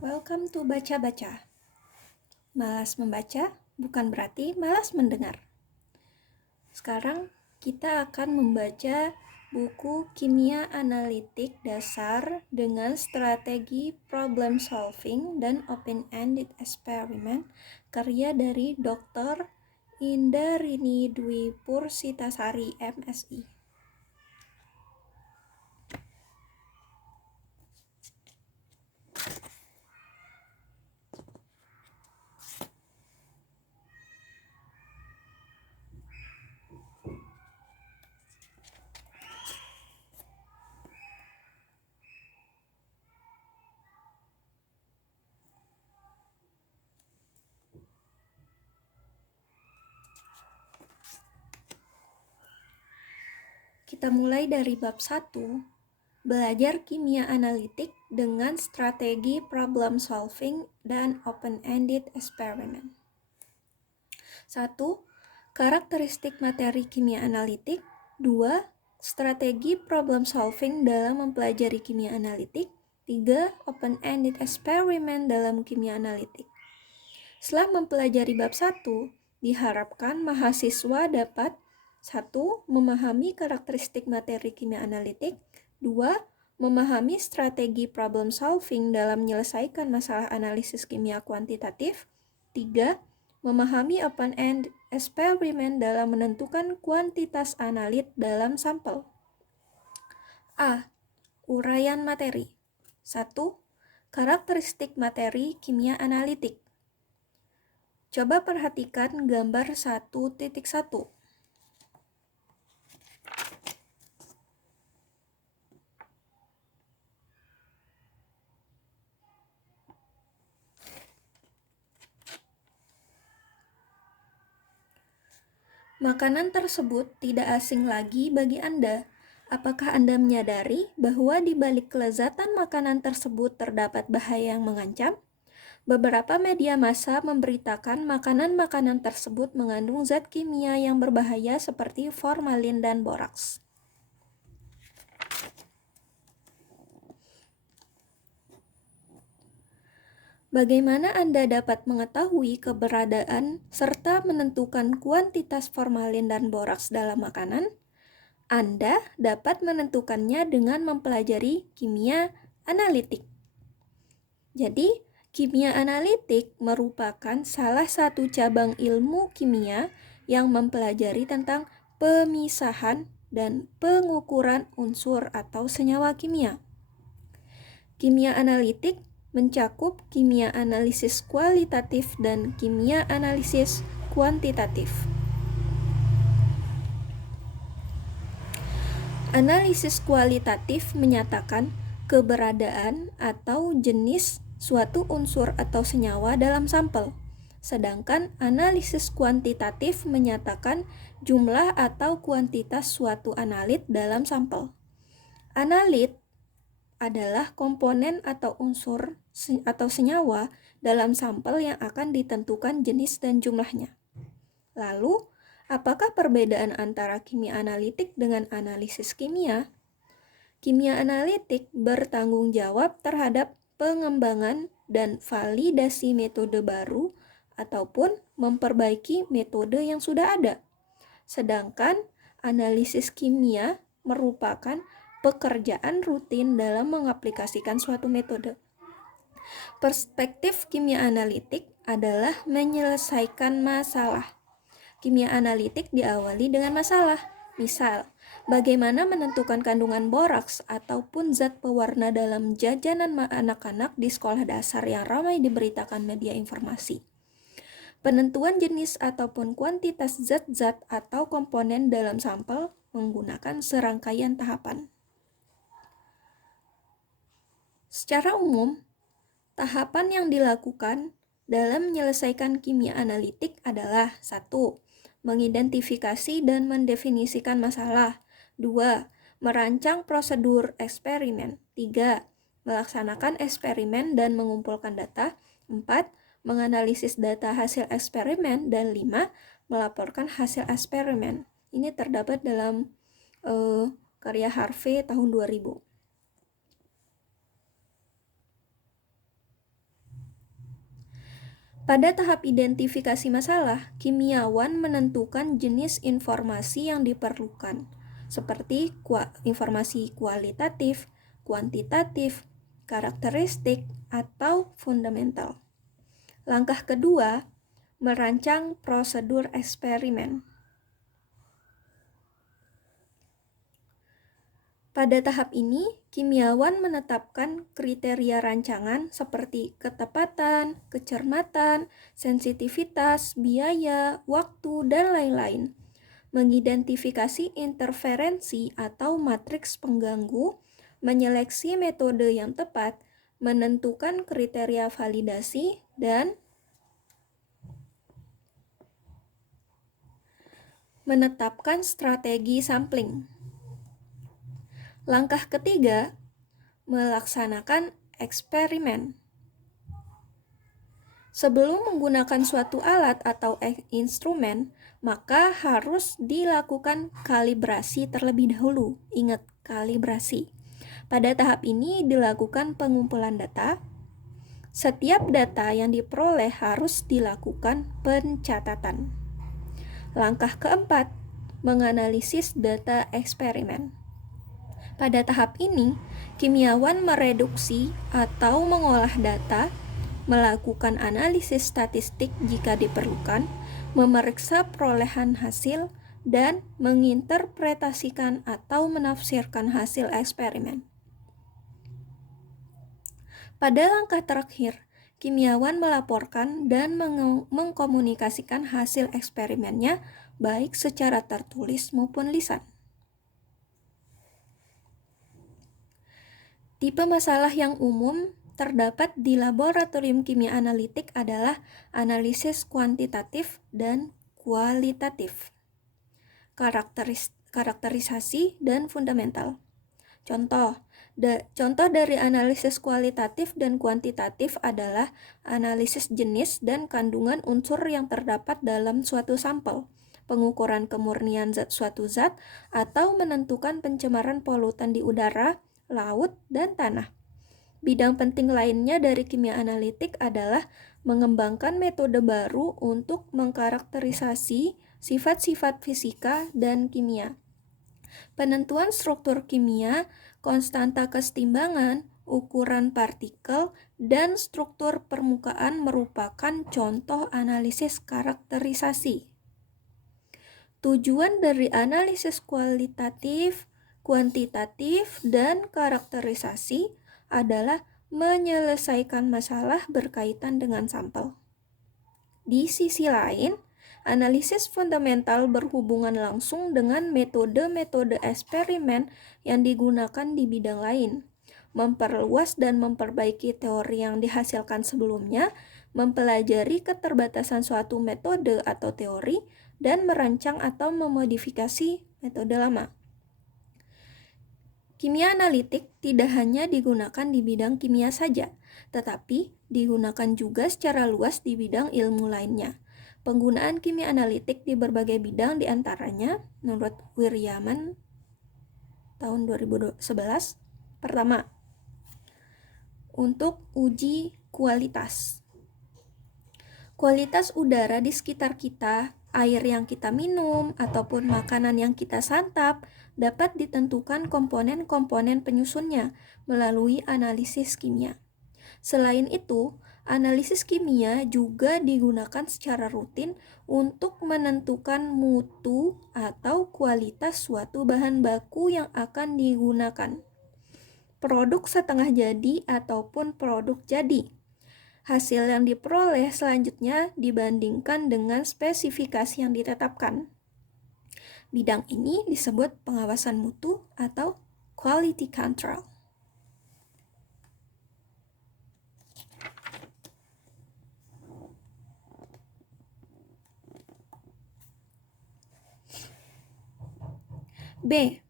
Welcome to Baca-Baca. Malas membaca bukan berarti malas mendengar. Sekarang kita akan membaca buku Kimia Analitik Dasar dengan strategi problem solving dan open-ended experiment karya dari Dr. Indarini Dwi Pursitasari, MSI. Kita mulai dari bab 1, belajar kimia analitik dengan strategi problem solving dan open-ended experiment. 1. Karakteristik materi kimia analitik. 2. Strategi problem solving dalam mempelajari kimia analitik. 3. Open-ended experiment dalam kimia analitik. Setelah mempelajari bab 1, diharapkan mahasiswa dapat 1. Memahami karakteristik materi kimia analitik. 2. Memahami strategi problem solving dalam menyelesaikan masalah analisis kimia kuantitatif. 3. Memahami open-end eksperimen dalam menentukan kuantitas analit dalam sampel. A. Uraian materi. 1. Karakteristik materi kimia analitik. Coba perhatikan gambar 1.1. Makanan tersebut tidak asing lagi bagi Anda. Apakah Anda menyadari bahwa di balik kelezatan makanan tersebut terdapat bahaya yang mengancam? Beberapa media massa memberitakan makanan-makanan tersebut mengandung zat kimia yang berbahaya seperti formalin dan boraks. Bagaimana Anda dapat mengetahui keberadaan serta menentukan kuantitas formalin dan boraks dalam makanan? Anda dapat menentukannya dengan mempelajari kimia analitik. Jadi, kimia analitik merupakan salah satu cabang ilmu kimia yang mempelajari tentang pemisahan dan pengukuran unsur atau senyawa kimia. Kimia analitik mencakup kimia analisis kualitatif dan kimia analisis kuantitatif. Analisis kualitatif menyatakan keberadaan atau jenis suatu unsur atau senyawa dalam sampel, sedangkan analisis kuantitatif menyatakan jumlah atau kuantitas suatu analit dalam sampel. Analit adalah komponen atau unsur atau senyawa dalam sampel yang akan ditentukan jenis dan jumlahnya. Lalu, apakah perbedaan antara kimia analitik dengan analisis kimia? Kimia analitik bertanggung jawab terhadap pengembangan dan validasi metode baru ataupun memperbaiki metode yang sudah ada. Sedangkan analisis kimia merupakan pekerjaan rutin dalam mengaplikasikan suatu metode. Perspektif kimia analitik adalah menyelesaikan masalah. Kimia analitik diawali dengan masalah. Misal, bagaimana menentukan kandungan boraks ataupun zat pewarna dalam jajanan anak-anak di sekolah dasar yang ramai diberitakan media informasi. Penentuan jenis ataupun kuantitas zat-zat atau komponen dalam sampel menggunakan serangkaian tahapan. Secara umum, tahapan yang dilakukan dalam menyelesaikan kimia analitik adalah 1. Mengidentifikasi dan mendefinisikan masalah. 2. Merancang prosedur eksperimen. 3. Melaksanakan eksperimen dan mengumpulkan data. 4. Menganalisis data hasil eksperimen. Dan 5. Melaporkan hasil eksperimen. Ini terdapat dalam karya Harvey tahun 2000. Pada tahap identifikasi masalah, kimiawan menentukan jenis informasi yang diperlukan, seperti informasi kualitatif, kuantitatif, karakteristik, atau fundamental. Langkah kedua, merancang prosedur eksperimen. Pada tahap ini, kimiawan menetapkan kriteria rancangan seperti ketepatan, kecermatan, sensitivitas, biaya, waktu, dan lain-lain. Mengidentifikasi interferensi atau matriks pengganggu, menyeleksi metode yang tepat, menentukan kriteria validasi, dan menetapkan strategi sampling. Langkah ketiga, melaksanakan eksperimen. Sebelum menggunakan suatu alat atau instrumen, maka harus dilakukan kalibrasi terlebih dahulu. Ingat, kalibrasi. Pada tahap ini dilakukan pengumpulan data. Setiap data yang diperoleh harus dilakukan pencatatan. Langkah keempat, menganalisis data eksperimen. Pada tahap ini, kimiawan mereduksi atau mengolah data, melakukan analisis statistik jika diperlukan, memeriksa perolehan hasil, dan menginterpretasikan atau menafsirkan hasil eksperimen. Pada langkah terakhir, kimiawan melaporkan dan mengkomunikasikan hasil eksperimennya baik secara tertulis maupun lisan. Tipe masalah yang umum terdapat di laboratorium kimia analitik adalah analisis kuantitatif dan kualitatif, karakterisasi dan fundamental. Contoh dari analisis kualitatif dan kuantitatif adalah analisis jenis dan kandungan unsur yang terdapat dalam suatu sampel, pengukuran kemurnian suatu zat, atau menentukan pencemaran polutan di udara, laut, dan tanah. Bidang penting lainnya dari kimia analitik adalah mengembangkan metode baru untuk mengkarakterisasi sifat-sifat fisika dan kimia. Penentuan struktur kimia, konstanta kesetimbangan, ukuran partikel, dan struktur permukaan merupakan contoh analisis karakterisasi. Tujuan dari analisis kualitatif, kuantitatif, dan karakterisasi adalah menyelesaikan masalah berkaitan dengan sampel. Di sisi lain, analisis fundamental berhubungan langsung dengan metode-metode eksperimen yang digunakan di bidang lain, memperluas dan memperbaiki teori yang dihasilkan sebelumnya, mempelajari keterbatasan suatu metode atau teori, dan merancang atau memodifikasi metode lama. Kimia analitik tidak hanya digunakan di bidang kimia saja, tetapi digunakan juga secara luas di bidang ilmu lainnya. Penggunaan kimia analitik di berbagai bidang diantaranya, menurut Wiryaman tahun 2011, pertama, untuk uji kualitas. Kualitas udara di sekitar kita, air yang kita minum, ataupun makanan yang kita santap dapat ditentukan komponen-komponen penyusunnya melalui analisis kimia. Selain itu, analisis kimia juga digunakan secara rutin untuk menentukan mutu atau kualitas suatu bahan baku yang akan digunakan. Produk setengah jadi ataupun produk jadi. Hasil yang diperoleh selanjutnya dibandingkan dengan spesifikasi yang ditetapkan. Bidang ini disebut pengawasan mutu atau quality control. B.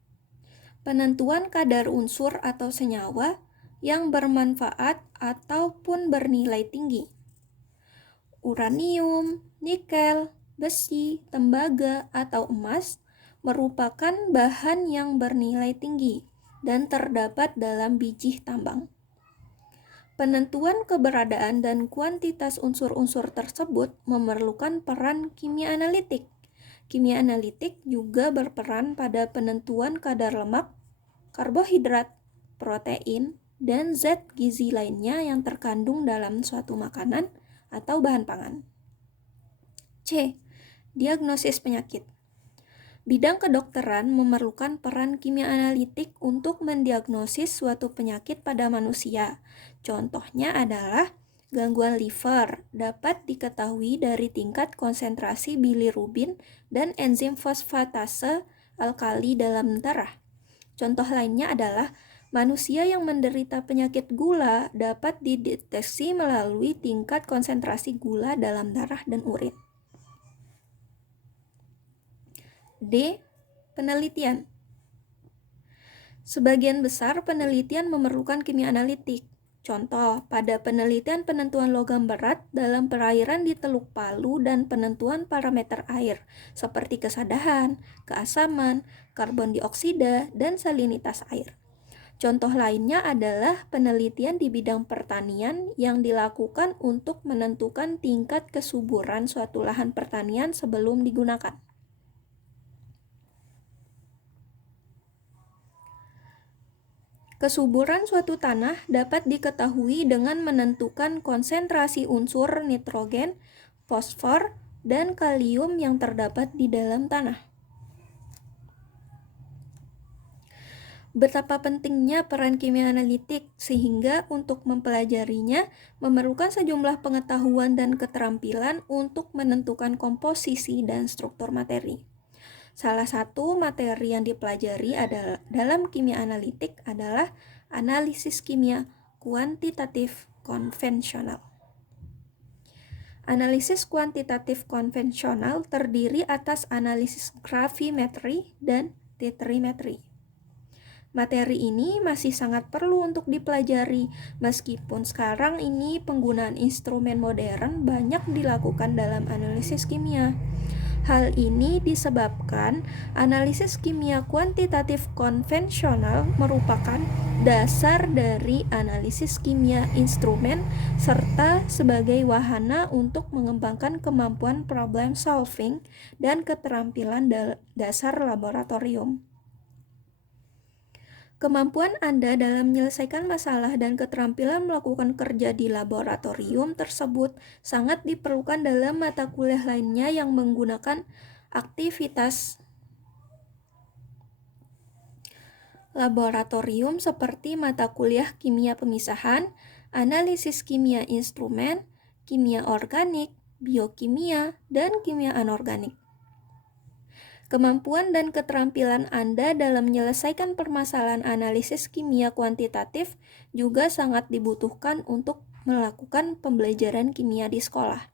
Penentuan kadar unsur atau senyawa yang bermanfaat ataupun bernilai tinggi. Uranium, nikel, besi, tembaga, atau emas merupakan bahan yang bernilai tinggi dan terdapat dalam biji tambang. Penentuan keberadaan dan kuantitas unsur-unsur tersebut memerlukan peran kimia analitik. Kimia analitik juga berperan pada penentuan kadar lemak, karbohidrat, protein, dan zat gizi lainnya yang terkandung dalam suatu makanan atau bahan pangan. C. Diagnosis penyakit. Bidang kedokteran memerlukan peran kimia analitik untuk mendiagnosis suatu penyakit pada manusia. Contohnya adalah gangguan liver dapat diketahui dari tingkat konsentrasi bilirubin dan enzim fosfatase alkali dalam darah. Contoh lainnya adalah manusia yang menderita penyakit gula dapat dideteksi melalui tingkat konsentrasi gula dalam darah dan urin. D. Penelitian. Sebagian besar penelitian memerlukan kimia analitik. Contoh, pada penelitian penentuan logam berat dalam perairan di Teluk Palu dan penentuan parameter air, seperti kesadahan, keasaman, karbon dioksida, dan salinitas air. Contoh lainnya adalah penelitian di bidang pertanian yang dilakukan untuk menentukan tingkat kesuburan suatu lahan pertanian sebelum digunakan. Kesuburan suatu tanah dapat diketahui dengan menentukan konsentrasi unsur nitrogen, fosfor, dan kalium yang terdapat di dalam tanah. Betapa pentingnya peran kimia analitik, sehingga untuk mempelajarinya memerlukan sejumlah pengetahuan dan keterampilan untuk menentukan komposisi dan struktur materi. Salah satu materi yang dipelajari adalah dalam kimia analitik adalah analisis kimia kuantitatif konvensional. Analisis kuantitatif konvensional terdiri atas analisis gravimetri dan detrimetri. Materi ini masih sangat perlu untuk dipelajari, meskipun sekarang ini penggunaan instrumen modern banyak dilakukan dalam analisis kimia. Hal ini disebabkan analisis kimia kuantitatif konvensional merupakan dasar dari analisis kimia instrumen serta sebagai wahana untuk mengembangkan kemampuan problem solving dan keterampilan dasar laboratorium. Kemampuan Anda dalam menyelesaikan masalah dan keterampilan melakukan kerja di laboratorium tersebut sangat diperlukan dalam mata kuliah lainnya yang menggunakan aktivitas laboratorium seperti mata kuliah kimia pemisahan, analisis kimia instrumen, kimia organik, biokimia, dan kimia anorganik. Kemampuan dan keterampilan Anda dalam menyelesaikan permasalahan analisis kimia kuantitatif juga sangat dibutuhkan untuk melakukan pembelajaran kimia di sekolah.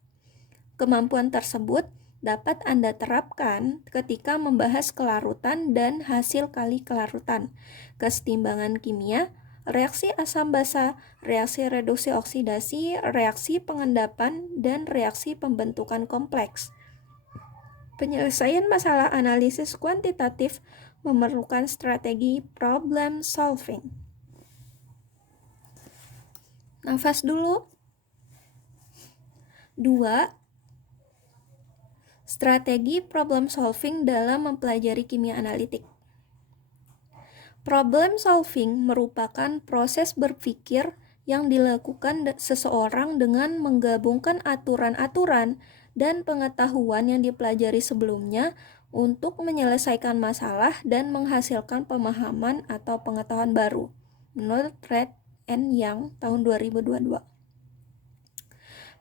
Kemampuan tersebut dapat Anda terapkan ketika membahas kelarutan dan hasil kali kelarutan, kesetimbangan kimia, reaksi asam basa, reaksi reduksi oksidasi, reaksi pengendapan, dan reaksi pembentukan kompleks. Penyelesaian masalah analisis kuantitatif memerlukan strategi problem solving. Nafas dulu. 2. Strategi problem solving dalam mempelajari kimia analitik. Problem solving merupakan proses berpikir yang dilakukan seseorang dengan menggabungkan aturan-aturan dan pengetahuan yang dipelajari sebelumnya untuk menyelesaikan masalah dan menghasilkan pemahaman atau pengetahuan baru. Menurut Red and Young tahun 2022.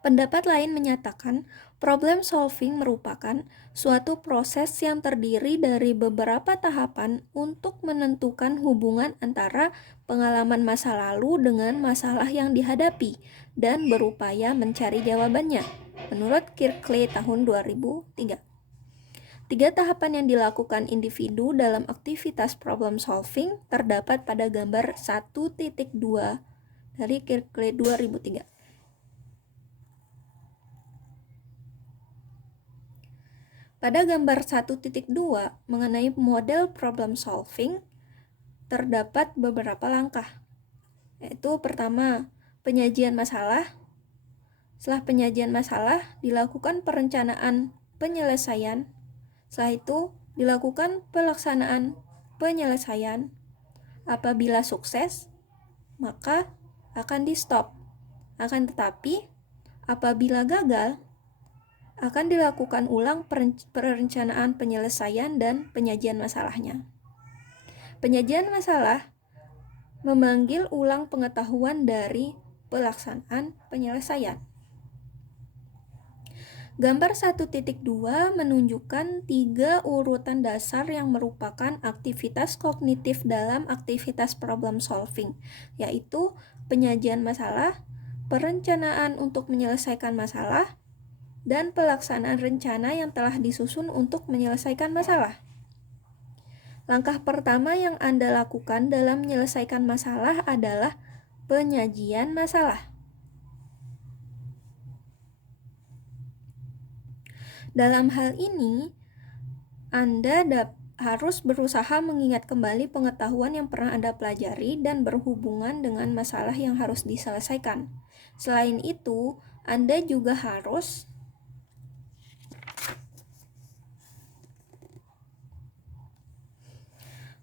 Pendapat lain menyatakan problem solving merupakan suatu proses yang terdiri dari beberapa tahapan untuk menentukan hubungan antara pengalaman masa lalu dengan masalah yang dihadapi dan berupaya mencari jawabannya. Menurut Kirkley tahun 2003. 3 tahapan yang dilakukan individu dalam aktivitas problem solving terdapat pada gambar 1.2 dari Kirkley 2003. Pada gambar 1.2 mengenai model problem solving, terdapat beberapa langkah. Yaitu pertama, penyajian masalah. Setelah penyajian masalah, dilakukan perencanaan penyelesaian. Setelah itu, dilakukan pelaksanaan penyelesaian. Apabila sukses, maka akan di-stop. Akan tetapi, apabila gagal, akan dilakukan ulang perencanaan penyelesaian dan penyajian masalahnya. Penyajian masalah memanggil ulang pengetahuan dari pelaksanaan penyelesaian. Gambar 1.2 menunjukkan 3 urutan dasar yang merupakan aktivitas kognitif dalam aktivitas problem solving, yaitu penyajian masalah, perencanaan untuk menyelesaikan masalah, dan pelaksanaan rencana yang telah disusun untuk menyelesaikan masalah. Langkah pertama yang Anda lakukan dalam menyelesaikan masalah adalah penyajian masalah. Dalam hal ini, Anda harus berusaha mengingat kembali pengetahuan yang pernah Anda pelajari dan berhubungan dengan masalah yang harus diselesaikan. Selain itu, Anda juga harus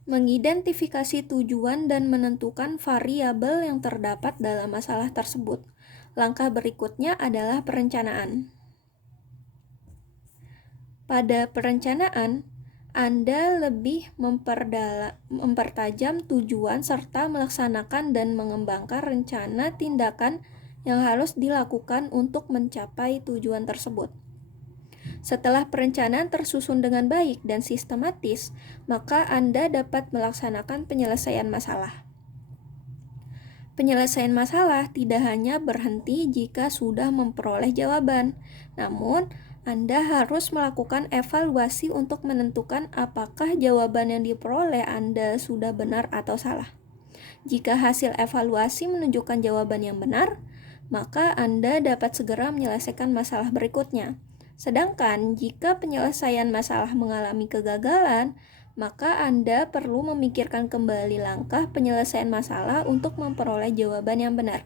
mengidentifikasi tujuan dan menentukan variabel yang terdapat dalam masalah tersebut. Langkah berikutnya adalah perencanaan. Pada perencanaan, Anda lebih mempertajam tujuan serta melaksanakan dan mengembangkan rencana tindakan yang harus dilakukan untuk mencapai tujuan tersebut. Setelah perencanaan tersusun dengan baik dan sistematis, maka Anda dapat melaksanakan penyelesaian masalah. Penyelesaian masalah tidak hanya berhenti jika sudah memperoleh jawaban, namun Anda harus melakukan evaluasi untuk menentukan apakah jawaban yang diperoleh Anda sudah benar atau salah. Jika hasil evaluasi menunjukkan jawaban yang benar, maka Anda dapat segera menyelesaikan masalah berikutnya. Sedangkan jika penyelesaian masalah mengalami kegagalan, maka Anda perlu memikirkan kembali langkah penyelesaian masalah untuk memperoleh jawaban yang benar.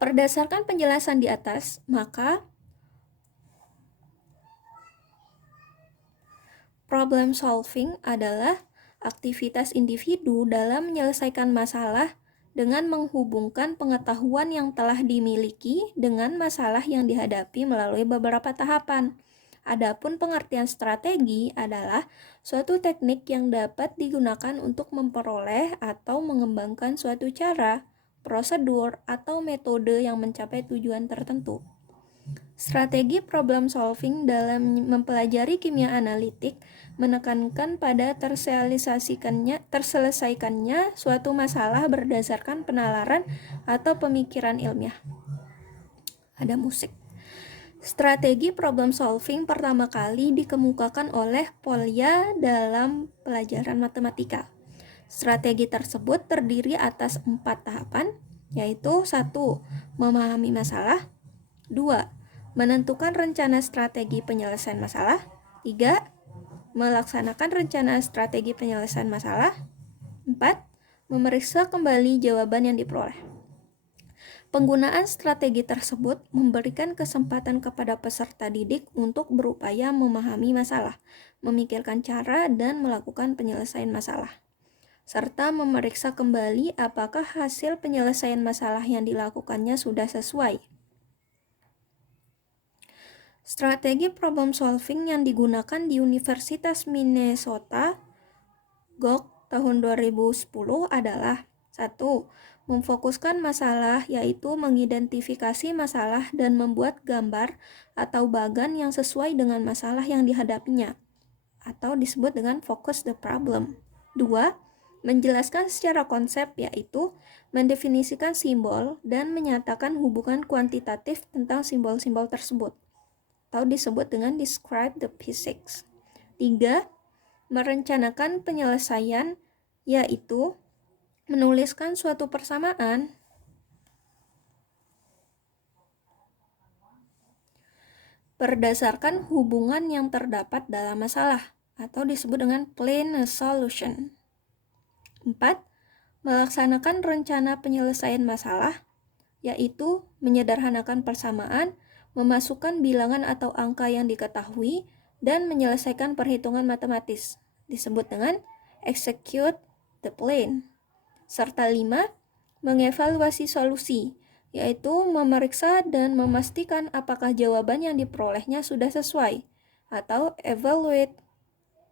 Berdasarkan penjelasan di atas, maka problem solving adalah aktivitas individu dalam menyelesaikan masalah dengan menghubungkan pengetahuan yang telah dimiliki dengan masalah yang dihadapi melalui beberapa tahapan. Adapun pengertian strategi adalah suatu teknik yang dapat digunakan untuk memperoleh atau mengembangkan suatu cara, prosedur, atau metode yang mencapai tujuan tertentu. Strategi problem solving dalam mempelajari kimia analitik menekankan pada terselesaikannya suatu masalah berdasarkan penalaran atau pemikiran ilmiah. Ada musik. Strategi problem solving pertama kali dikemukakan oleh Polya dalam pelajaran matematika. Strategi tersebut terdiri atas 4 tahapan, yaitu 1. Memahami masalah, 2. Menentukan rencana strategi penyelesaian masalah, 3. Melaksanakan rencana strategi penyelesaian masalah, 4. Memeriksa kembali jawaban yang diperoleh. Penggunaan strategi tersebut memberikan kesempatan kepada peserta didik untuk berupaya memahami masalah, memikirkan cara dan melakukan penyelesaian masalah, serta memeriksa kembali apakah hasil penyelesaian masalah yang dilakukannya sudah sesuai. Strategi problem solving yang digunakan di Universitas Minnesota, GOG tahun 2010 adalah 1. Memfokuskan masalah, yaitu mengidentifikasi masalah dan membuat gambar atau bagan yang sesuai dengan masalah yang dihadapinya, atau disebut dengan focus the problem. 2. Menjelaskan secara konsep, yaitu mendefinisikan simbol dan menyatakan hubungan kuantitatif tentang simbol-simbol tersebut, atau disebut dengan describe the physics. 3. Merencanakan penyelesaian, yaitu menuliskan suatu persamaan berdasarkan hubungan yang terdapat dalam masalah, atau disebut dengan plain solution. 4. melaksanakan rencana penyelesaian masalah, yaitu menyederhanakan persamaan, memasukkan bilangan atau angka yang diketahui, dan menyelesaikan perhitungan matematis, disebut dengan execute the plan. Serta 5, mengevaluasi solusi, yaitu memeriksa dan memastikan apakah jawaban yang diperolehnya sudah sesuai, atau evaluate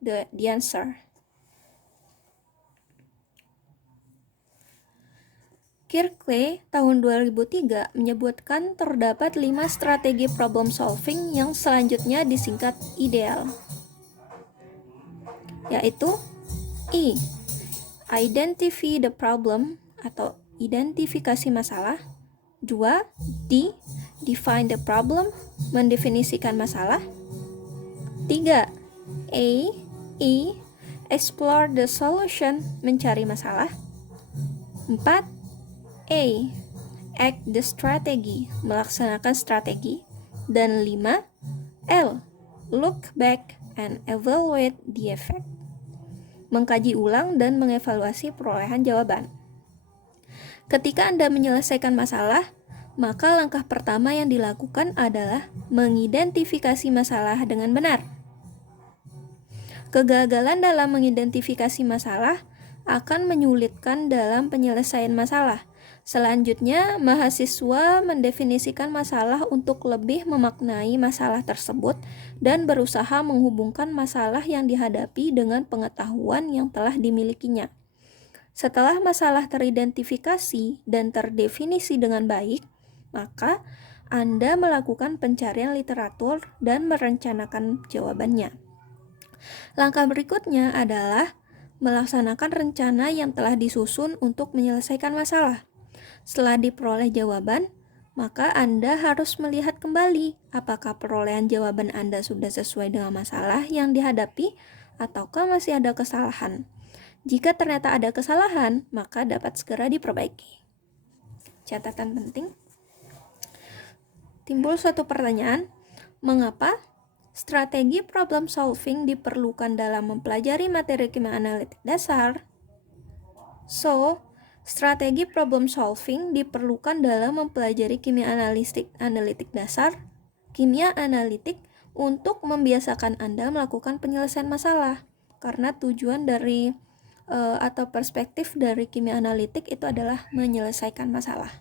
the answer. Kirkley tahun 2003 menyebutkan terdapat 5 strategi problem solving yang selanjutnya disingkat ideal, yaitu I. Identify the problem atau identifikasi masalah. 2. D. Define the problem, mendefinisikan masalah. 3. A. E. Explore the solution, mencari masalah. 4. A. Act the strategy, melaksanakan strategi. Dan 5. L. Look back and evaluate the effect, mengkaji ulang dan mengevaluasi perolehan jawaban. Ketika Anda menyelesaikan masalah, maka langkah pertama yang dilakukan adalah mengidentifikasi masalah dengan benar. Kegagalan dalam mengidentifikasi masalah akan menyulitkan dalam penyelesaian masalah. Selanjutnya, mahasiswa mendefinisikan masalah untuk lebih memaknai masalah tersebut dan berusaha menghubungkan masalah yang dihadapi dengan pengetahuan yang telah dimilikinya. Setelah masalah teridentifikasi dan terdefinisi dengan baik, maka Anda melakukan pencarian literatur dan merencanakan jawabannya. Langkah berikutnya adalah melaksanakan rencana yang telah disusun untuk menyelesaikan masalah. Setelah diperoleh jawaban, maka Anda harus melihat kembali apakah perolehan jawaban Anda sudah sesuai dengan masalah yang dihadapi ataukah masih ada kesalahan. Jika ternyata ada kesalahan, maka dapat segera diperbaiki. Catatan penting. Timbul suatu pertanyaan, mengapa strategi problem solving diperlukan dalam mempelajari materi kimia analitik dasar? Strategi problem solving diperlukan dalam mempelajari kimia analitik dasar, kimia analitik untuk membiasakan Anda melakukan penyelesaian masalah. Karena tujuan dari atau perspektif dari kimia analitik itu adalah menyelesaikan masalah.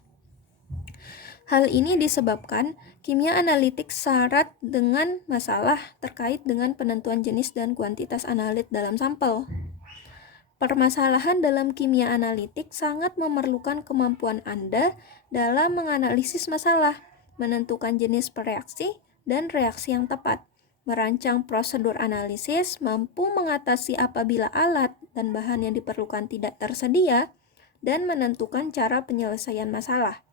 Hal ini disebabkan kimia analitik syarat dengan masalah terkait dengan penentuan jenis dan kuantitas analit dalam sampel. Permasalahan dalam kimia analitik sangat memerlukan kemampuan Anda dalam menganalisis masalah, menentukan jenis reaksi dan reaksi yang tepat, merancang prosedur analisis, mampu mengatasi apabila alat dan bahan yang diperlukan tidak tersedia, dan menentukan cara penyelesaian masalah.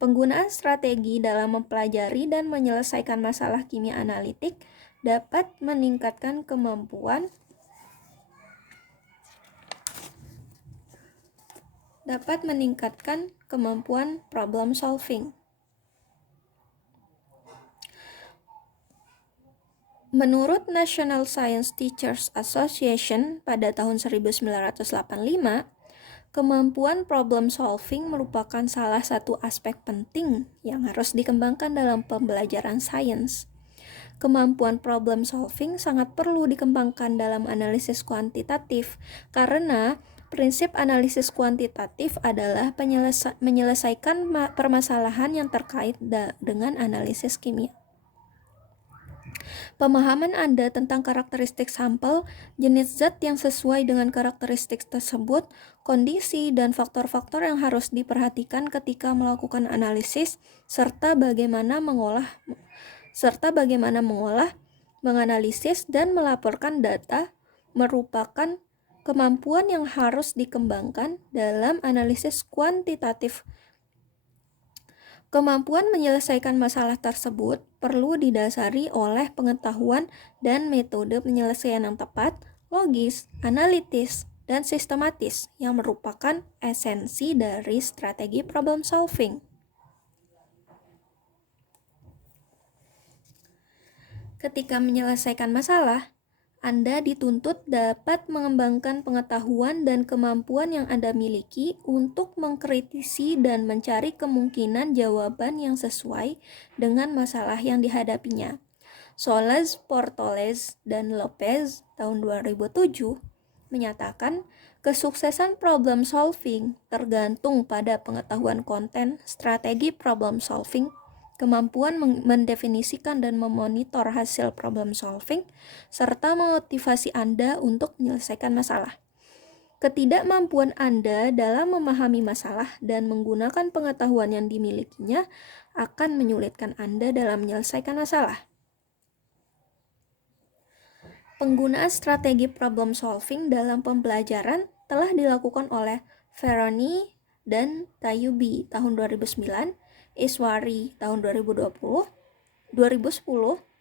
Penggunaan strategi dalam mempelajari dan menyelesaikan masalah kimia analitik dapat meningkatkan kemampuan problem solving. Menurut National Science Teachers Association pada tahun 1985, kemampuan problem solving merupakan salah satu aspek penting yang harus dikembangkan dalam pembelajaran sains. Kemampuan problem solving sangat perlu dikembangkan dalam analisis kuantitatif karena prinsip analisis kuantitatif adalah menyelesaikan permasalahan yang terkait dengan analisis kimia. Pemahaman Anda tentang karakteristik sampel, jenis zat yang sesuai dengan karakteristik tersebut, kondisi dan faktor-faktor yang harus diperhatikan ketika melakukan analisis, serta bagaimana mengolah, menganalisis dan melaporkan data merupakan kemampuan yang harus dikembangkan dalam analisis kuantitatif. Kemampuan menyelesaikan masalah tersebut perlu didasari oleh pengetahuan dan metode penyelesaian yang tepat, logis, analitis, dan sistematis yang merupakan esensi dari strategi problem solving. Ketika menyelesaikan masalah, Anda dituntut dapat mengembangkan pengetahuan dan kemampuan yang Anda miliki untuk mengkritisi dan mencari kemungkinan jawaban yang sesuai dengan masalah yang dihadapinya. Soles, Portoles, dan Lopez tahun 2007 menyatakan kesuksesan problem solving tergantung pada pengetahuan konten, strategi problem solving, kemampuan mendefinisikan dan memonitor hasil problem solving, serta memotivasi Anda untuk menyelesaikan masalah. Ketidakmampuan Anda dalam memahami masalah dan menggunakan pengetahuan yang dimilikinya akan menyulitkan Anda dalam menyelesaikan masalah. Penggunaan strategi problem solving dalam pembelajaran telah dilakukan oleh Ferroni dan Tayyubi tahun 2009, Iswari tahun 2010,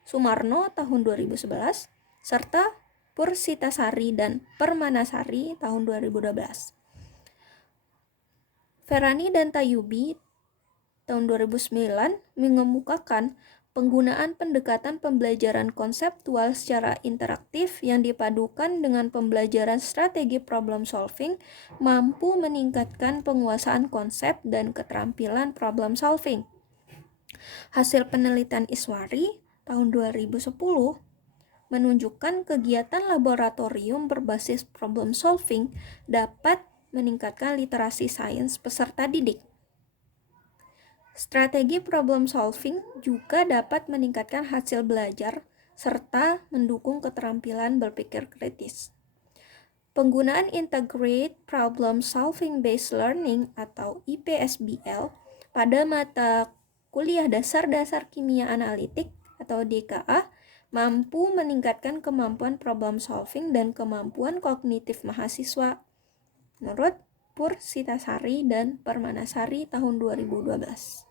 Sumarno tahun 2011, serta Pursitasari dan Permanasari tahun 2012. Ferrani dan Tayyubi tahun 2009 mengemukakan penggunaan pendekatan pembelajaran konseptual secara interaktif yang dipadukan dengan pembelajaran strategi problem solving mampu meningkatkan penguasaan konsep dan keterampilan problem solving. Hasil penelitian Iswari tahun 2010 menunjukkan kegiatan laboratorium berbasis problem solving dapat meningkatkan literasi sains peserta didik. Strategi problem solving juga dapat meningkatkan hasil belajar serta mendukung keterampilan berpikir kritis. Penggunaan Integrated Problem Solving Based Learning atau IPSBL pada mata kuliah dasar-dasar kimia analitik atau DKA mampu meningkatkan kemampuan problem solving dan kemampuan kognitif mahasiswa menurut Pursitasari dan Permanasari tahun 2012.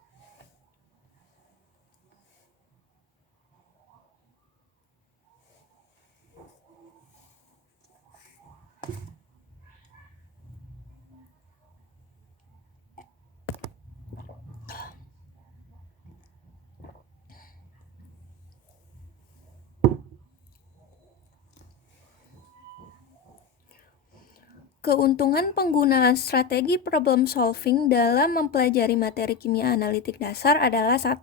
Keuntungan penggunaan strategi problem solving dalam mempelajari materi kimia analitik dasar adalah 1.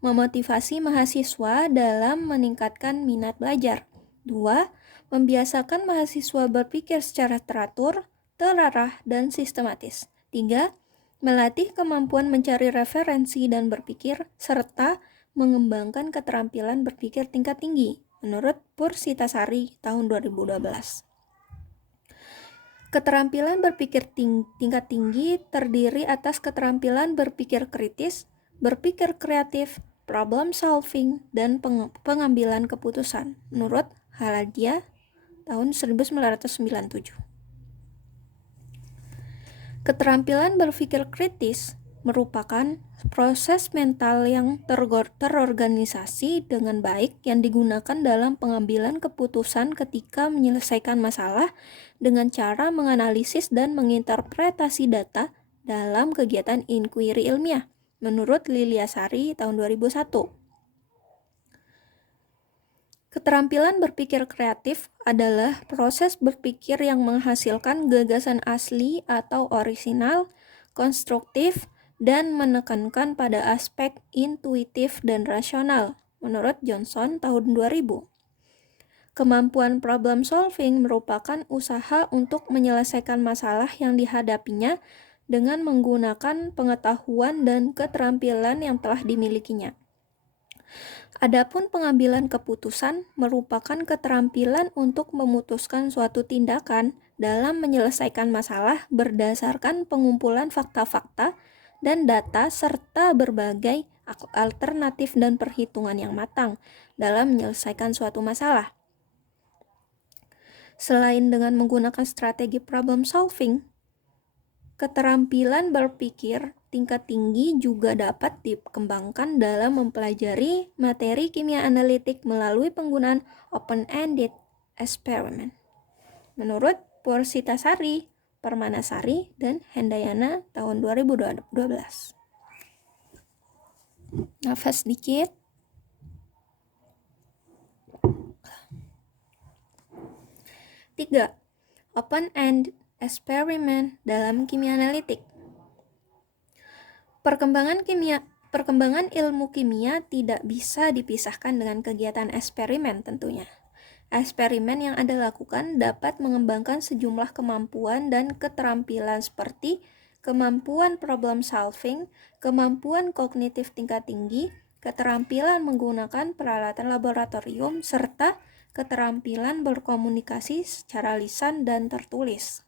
Memotivasi mahasiswa dalam meningkatkan minat belajar. 2. Membiasakan mahasiswa berpikir secara teratur, terarah, dan sistematis. 3. Melatih kemampuan mencari referensi dan berpikir, serta mengembangkan keterampilan berpikir tingkat tinggi, menurut Pursitasari tahun 2012. Keterampilan berpikir tingkat tinggi terdiri atas keterampilan berpikir kritis, berpikir kreatif, problem solving, dan pengambilan keputusan, menurut Haladia tahun 1997. Keterampilan berpikir kritis merupakan proses mental yang terorganisasi dengan baik yang digunakan dalam pengambilan keputusan ketika menyelesaikan masalah dengan cara menganalisis dan menginterpretasi data dalam kegiatan inquiry ilmiah, menurut Liliasari tahun 2001. Keterampilan berpikir kreatif adalah proses berpikir yang menghasilkan gagasan asli atau orisinal, konstruktif, dan menekankan pada aspek intuitif dan rasional, menurut Johnson tahun 2000. Kemampuan problem solving merupakan usaha untuk menyelesaikan masalah yang dihadapinya dengan menggunakan pengetahuan dan keterampilan yang telah dimilikinya. Adapun pengambilan keputusan merupakan keterampilan untuk memutuskan suatu tindakan dalam menyelesaikan masalah berdasarkan pengumpulan fakta-fakta dan data serta berbagai alternatif dan perhitungan yang matang dalam menyelesaikan suatu masalah. Selain dengan menggunakan strategi problem solving, keterampilan berpikir tingkat tinggi juga dapat dikembangkan dalam mempelajari materi kimia analitik melalui penggunaan open-ended experiment. Menurut Pursitasari, Permanasari, dan Hendayana tahun 2012. Nafas sedikit. 3. Open-end eksperimen dalam kimia analitik. Perkembangan ilmu kimia tidak bisa dipisahkan dengan kegiatan eksperimen tentunya. Eksperimen yang Anda lakukan dapat mengembangkan sejumlah kemampuan dan keterampilan seperti kemampuan problem solving, kemampuan kognitif tingkat tinggi, keterampilan menggunakan peralatan laboratorium, serta keterampilan berkomunikasi secara lisan dan tertulis.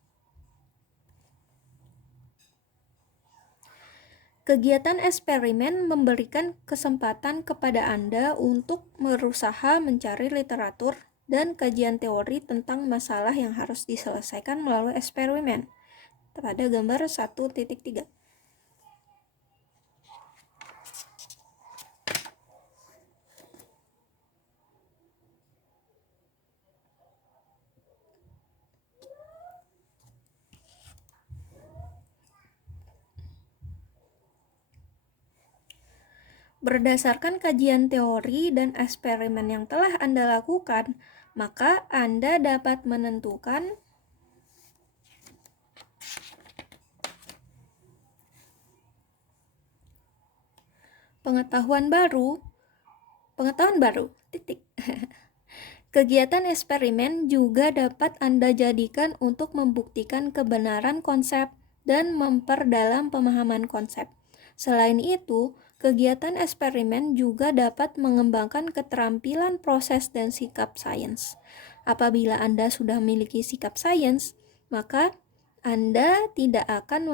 Kegiatan eksperimen memberikan kesempatan kepada Anda untuk berusaha mencari literatur dan kajian teori tentang masalah yang harus diselesaikan melalui eksperimen. Pada gambar 1.3. Berdasarkan kajian teori dan eksperimen yang telah Anda lakukan, maka Anda dapat menentukan pengetahuan baru. Kegiatan eksperimen juga dapat Anda jadikan untuk membuktikan kebenaran konsep dan memperdalam pemahaman konsep. Selain itu, kegiatan eksperimen juga dapat mengembangkan keterampilan proses dan sikap sains. Apabila Anda sudah memiliki sikap sains, maka Anda tidak akan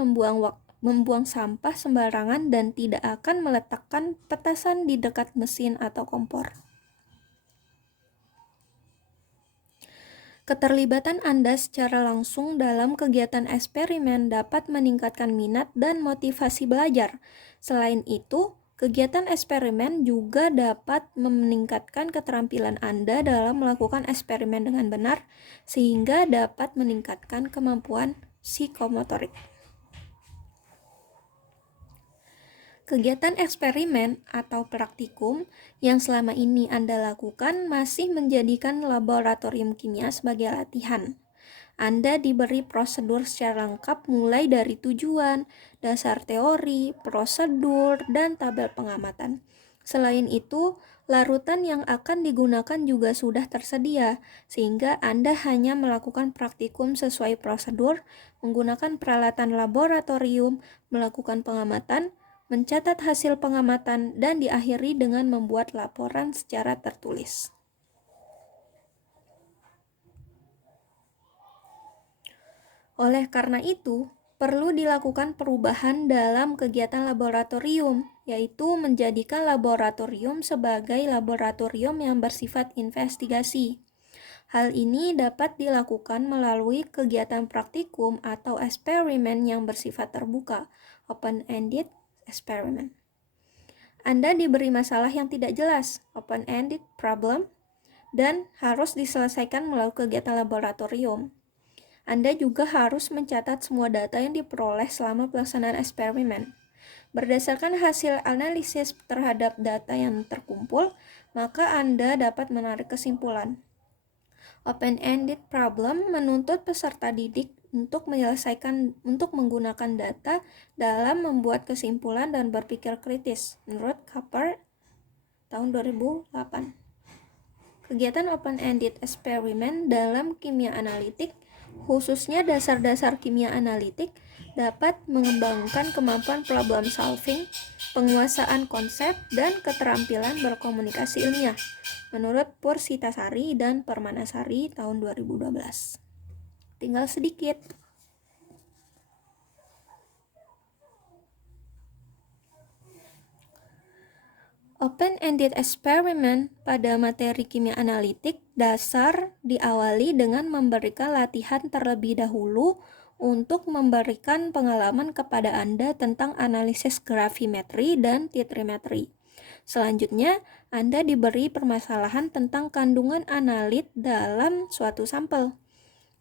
membuang sampah sembarangan dan tidak akan meletakkan petasan di dekat mesin atau kompor. Keterlibatan Anda secara langsung dalam kegiatan eksperimen dapat meningkatkan minat dan motivasi belajar. Selain itu, kegiatan eksperimen juga dapat meningkatkan keterampilan Anda dalam melakukan eksperimen dengan benar, sehingga dapat meningkatkan kemampuan psikomotorik. Kegiatan eksperimen atau praktikum yang selama ini Anda lakukan masih menjadikan laboratorium kimia sebagai latihan. Anda diberi prosedur secara lengkap mulai dari tujuan, dasar teori, prosedur, dan tabel pengamatan. Selain itu, larutan yang akan digunakan juga sudah tersedia, sehingga Anda hanya melakukan praktikum sesuai prosedur, menggunakan peralatan laboratorium, melakukan pengamatan, mencatat hasil pengamatan, dan diakhiri dengan membuat laporan secara tertulis. Oleh karena itu, perlu dilakukan perubahan dalam kegiatan laboratorium, yaitu menjadikan laboratorium sebagai laboratorium yang bersifat investigasi. Hal ini dapat dilakukan melalui kegiatan praktikum atau eksperimen yang bersifat terbuka, open-ended experiment. Anda diberi masalah yang tidak jelas, open-ended problem, dan harus diselesaikan melalui kegiatan laboratorium. Anda juga harus mencatat semua data yang diperoleh selama pelaksanaan eksperimen. Berdasarkan hasil analisis terhadap data yang terkumpul, maka Anda dapat menarik kesimpulan. Open-ended problem menuntut peserta didik untuk menggunakan data dalam membuat kesimpulan dan berpikir kritis, menurut Kapper tahun 2008. Kegiatan open-ended eksperimen dalam kimia analitik, khususnya dasar-dasar kimia analitik, dapat mengembangkan kemampuan problem solving, penguasaan konsep, dan keterampilan berkomunikasi ilmiah, menurut Pursitasari dan Permanasari tahun 2012. Tinggal sedikit. Open-ended eksperimen pada materi kimia analitik dasar diawali dengan memberikan latihan terlebih dahulu untuk memberikan pengalaman kepada Anda tentang analisis gravimetri dan titrimetri. Selanjutnya, Anda diberi permasalahan tentang kandungan analit dalam suatu sampel.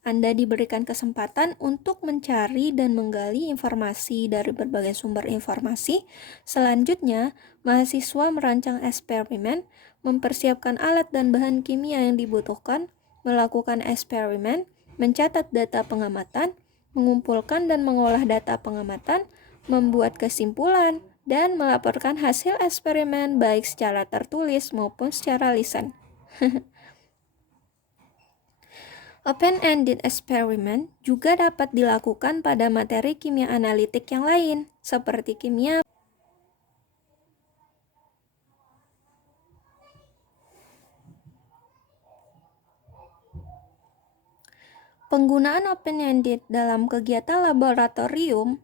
Anda diberikan kesempatan untuk mencari dan menggali informasi dari berbagai sumber informasi. Selanjutnya, mahasiswa merancang eksperimen, mempersiapkan alat dan bahan kimia yang dibutuhkan, melakukan eksperimen, mencatat data pengamatan, mengumpulkan dan mengolah data pengamatan, membuat kesimpulan, dan melaporkan hasil eksperimen baik secara tertulis maupun secara lisan. Open-ended eksperimen juga dapat dilakukan pada materi kimia analitik yang lain, seperti kimia. Penggunaan open-ended dalam kegiatan laboratorium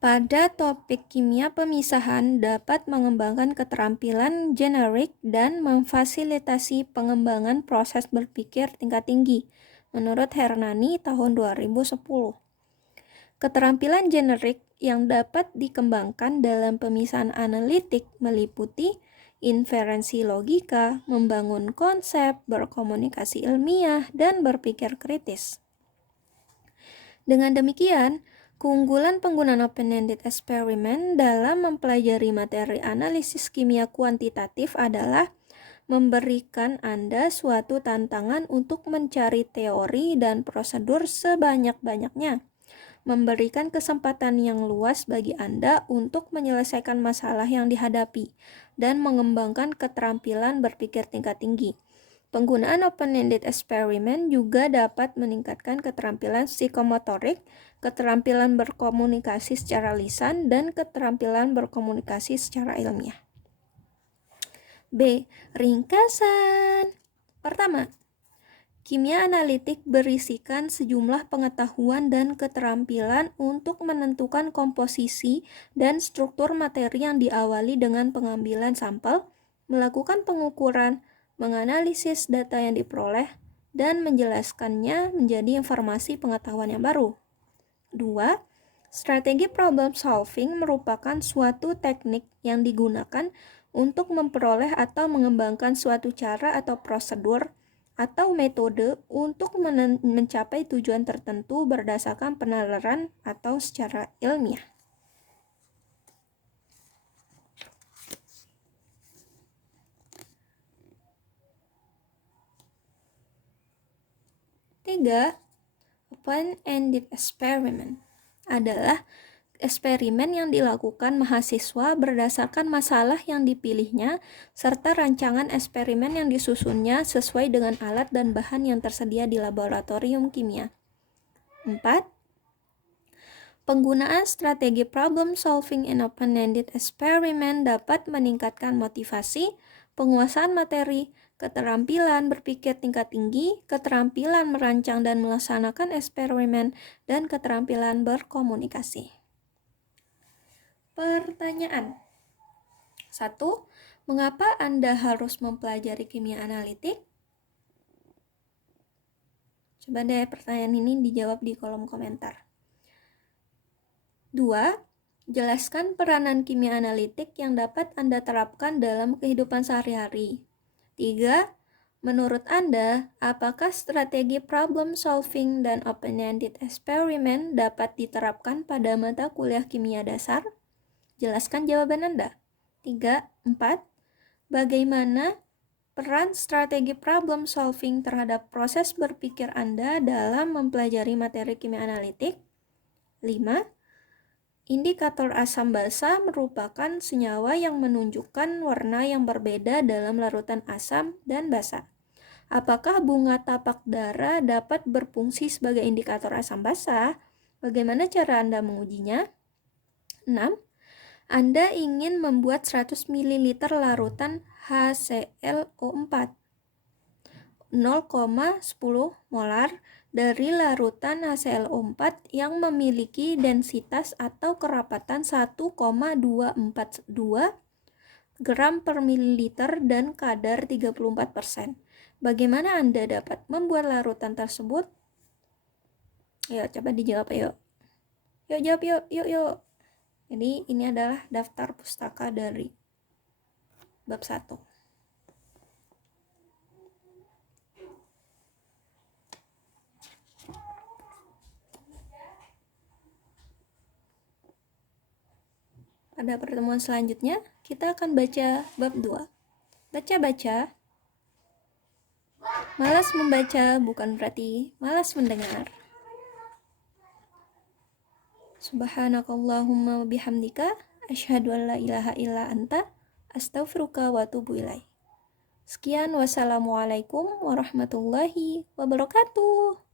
pada topik kimia pemisahan dapat mengembangkan keterampilan generik dan memfasilitasi pengembangan proses berpikir tingkat tinggi, menurut Hernani tahun 2010. Keterampilan generik yang dapat dikembangkan dalam pemisahan analitik meliputi inferensi logika, membangun konsep, berkomunikasi ilmiah, dan berpikir kritis. Dengan demikian, keunggulan penggunaan open-ended eksperimen dalam mempelajari materi analisis kimia kuantitatif adalah memberikan Anda suatu tantangan untuk mencari teori dan prosedur sebanyak-banyaknya, memberikan kesempatan yang luas bagi Anda untuk menyelesaikan masalah yang dihadapi, dan mengembangkan keterampilan berpikir tingkat tinggi. Penggunaan open-ended eksperimen juga dapat meningkatkan keterampilan psikomotorik, keterampilan berkomunikasi secara lisan, dan keterampilan berkomunikasi secara ilmiah. B. Ringkasan. Pertama, kimia analitik berisikan sejumlah pengetahuan dan keterampilan untuk menentukan komposisi dan struktur materi yang diawali dengan pengambilan sampel, melakukan pengukuran, menganalisis data yang diperoleh, dan menjelaskannya menjadi informasi pengetahuan yang baru. 2. Strategi problem solving merupakan suatu teknik yang digunakan untuk memperoleh atau mengembangkan suatu cara atau prosedur atau metode untuk mencapai tujuan tertentu berdasarkan penalaran atau secara ilmiah. 3. Open-ended experiment adalah eksperimen yang dilakukan mahasiswa berdasarkan masalah yang dipilihnya serta rancangan eksperimen yang disusunnya sesuai dengan alat dan bahan yang tersedia di laboratorium kimia. 4. Penggunaan strategi problem solving in open-ended experiment dapat meningkatkan motivasi, penguasaan materi, keterampilan berpikir tingkat tinggi, keterampilan merancang dan melaksanakan eksperimen, dan keterampilan berkomunikasi. Pertanyaan 1. Mengapa Anda harus mempelajari kimia analitik? Coba deh pertanyaan ini dijawab di kolom komentar. 2. Jelaskan peranan kimia analitik yang dapat Anda terapkan dalam kehidupan sehari-hari. 3. Menurut Anda, apakah strategi problem solving dan open-ended experiment dapat diterapkan pada mata kuliah kimia dasar? Jelaskan jawaban Anda. 3. 4. Bagaimana peran strategi problem solving terhadap proses berpikir Anda dalam mempelajari materi kimia analitik? 5. Indikator asam basa merupakan senyawa yang menunjukkan warna yang berbeda dalam larutan asam dan basa. Apakah bunga tapak dara dapat berfungsi sebagai indikator asam basa? Bagaimana cara Anda mengujinya? 6. Anda ingin membuat 100 ml larutan HClO4 0,10 molar dari larutan HClO4 yang memiliki densitas atau kerapatan 1,242 gram per mililiter dan kadar 34%. Bagaimana Anda dapat membuat larutan tersebut? Yuk, coba dijawab yuk. Yuk, jawab yuk. Jadi ini adalah daftar pustaka dari bab 1. Pada pertemuan selanjutnya, kita akan baca bab 2. Baca-baca. Malas membaca bukan berarti malas mendengar. Subhanakallahumma bihamdika asyhadu an la ilaha illa anta astaghfiruka wa atubu ilaik. Sekian, wassalamualaikum warahmatullahi wabarakatuh.